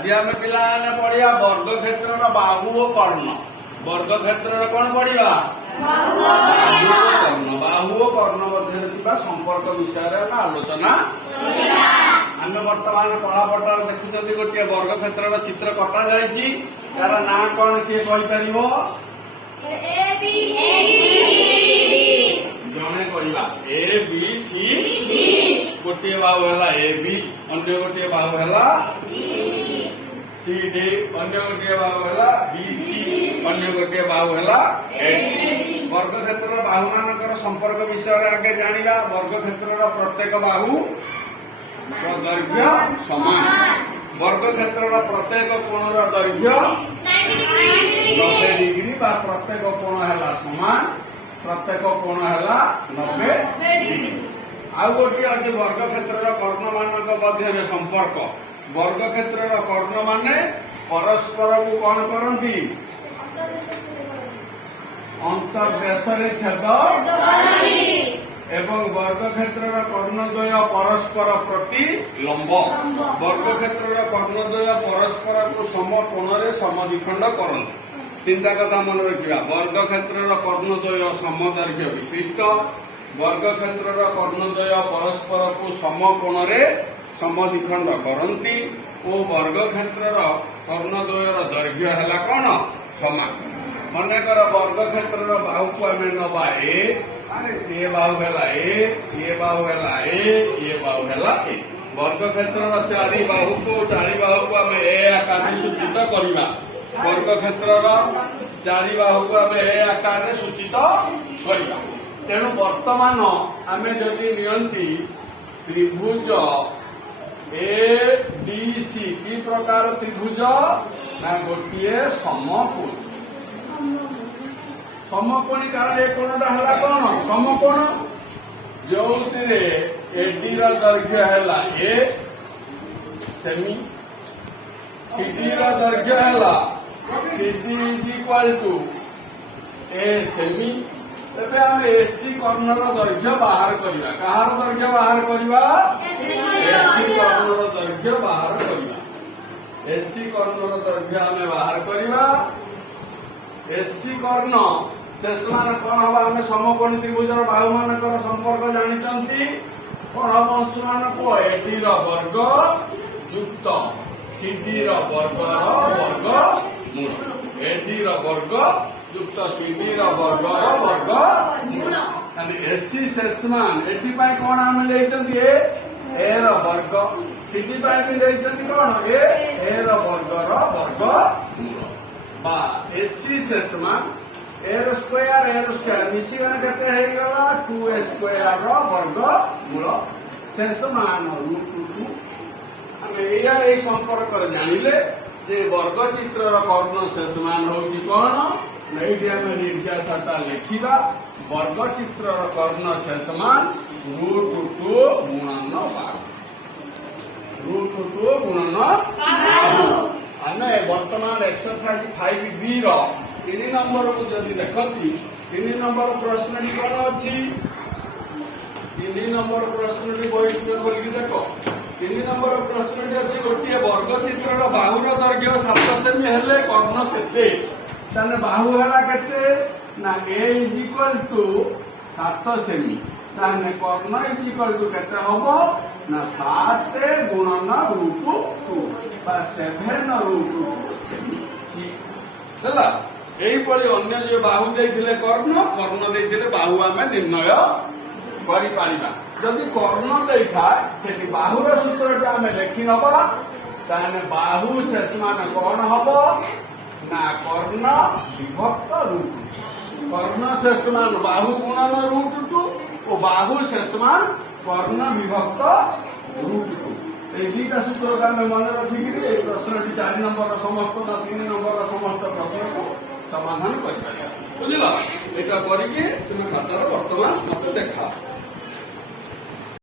आज आम पिला पढ़िया वर्ग क्षेत्र बाहु और कर्ण। वर्ग क्षेत्र कौन पढ़ा कर्ण। बाहु और कर्ण मध्य संपर्क विषय आलोचना आम बर्तमान कलापटार देखुं गोटे वर्ग क्षेत्र चित्र कटा जाइए तार ना कौन किए कहीपर जड़े कह ए बी सी गोटे बाहु है ए बी अन्य गोटे बाहु है सी डी अन्य गोटे बाहु है बी सी अन्य गोटे बाहु है ए डी। वर्ग क्षेत्र बाहु मान संपर्क विषय आगे जाना। वर्ग क्षेत्र प्रत्येक बाहु दैर्घ्य समान। वर्ग क्षेत्र प्रत्येक कोण दैर्घ्य 90 डिग्री प्रत्येक कोण है समान प्रत्येक कोण है 90 डिग्री। आउ गोटे अच्छे वर्ग क्षेत्र कर्ण मान संपर्क। वर्ग क्षेत्र कर्ण माने परस्पर को कौन करती अंतर्देश छेद एवं वर्ग क्षेत्र कर्णद्वय परस्पर प्रति लंब। वर्ग क्षेत्र कर्णद्वय परस्पर को सम कोण समद्विखंड करते। तीनटा कथा मन रखा। वर्ग क्षेत्र कर्णद्वय समदैर्घ्य विशिष्ट। वर्ग क्षेत्र कर्णद्वय परस्पर को सम कोण समद्विखंड करती और वर्ग क्षेत्र कर्णद्वयर दैर्घ्य है कौन समान। मनकर वर्ग क्षेत्र बाहु को आम नवा ए बाहु है ए बाहु है ए बाहु है ए। वर्ग क्षेत्र चारि बाहु को आम ए आकार सूचित करवा। वर्ग क्षेत्र चारि बाहु को आम ए आकार सूचित करवा। तेणु वर्तमान आम जदि नियंती त्रिभुज ए डी सी की प्रकार त्रिभुज ना गोटे समकोण। समकोणी कारण ए कोणटा है कौन समकोण जो एडी दैर्घ्य है ए सेमी सीडी दैर्घ्य है CD is equal to a semi. तेरे आम एसी कर्णर दैर्घ्य बाहर करवा। कहार दैर्घ्य बाहर करवा एसी कर्णर दैर्घ्य बाहर करवा। एसी कर्णर दैर्घ्य आम बाहर करवा। एसी कर्ण शेष मान कौन हम आम समकोण त्रिभुज बाहु मान संपर्क जानी कौन हम अंशु मान को एडी वर्ग युक्त सीडी वर्ग मूल। एडी वर्ग युक्त सीडी वर्ग मूल। एसी शेष मान एडी कौन आम लेते ए वर्ग सीडी भी कौन ए वर्ग मूल बा एसी शेष मान एर स्क्वायर मिशिगन केते हे गला 2 स्क्वायर वर्ग मूल शेष मान √2। हम ए संपर्क जानिले जे वर्ग चित्र कर्ण शेष मान होची कोन नैटी हम निर्देशटा लिखिबा। वर्ग चित्र कर्ण शेष मान √2 गुणन बाहु। √2 गुणन बाहु। आमे वर्तमान एक्सरसाइज 5B रो 3 नंबर को जदि देखती 3 नंबर प्रश्न कौन अच्छी 3 नंबर प्रश्न बही खोल देख। 3 नंबर प्रश्न अच्छी गोटे वर्ग चित्र बाहुर दैर्घ्य 7 सेमी हेले कर्ण केते ताने बाहु है केते ना ए इज इक्वल टू 7 सेमी ताने कर्ण इज इक्वल टू केते हबो ना 7 गुणन √2 बा 7 √2 सेमी सी ହେଲା। এইভাবে অন্য যে বাহু দিয়ে কর্ণ দিয়ে বাহু আমি নির্ণয় করিপারিবা। যদি কর্ণ দেইথায় সেটি বাহুর সূত্রটা আমি লেখি নবা তাহলে বাহু শেষ মান কোন হব না কর্ণ বিভক্ত √2। কর্ণ শেষ মান বাহু গুণন √2 ও বাহু শেষ মান কর্ণ বিভক্ত √2। এই দুইটা সূত্রকে আমি মনে রাখিকি এই প্রশ্নটি 4 নম্বর সমস্ত 3 নম্বর সমস্ত প্রশ্নକୁ समाधान कर बुझल। यहाँ करके तुम खातार बर्तमान मत देखा।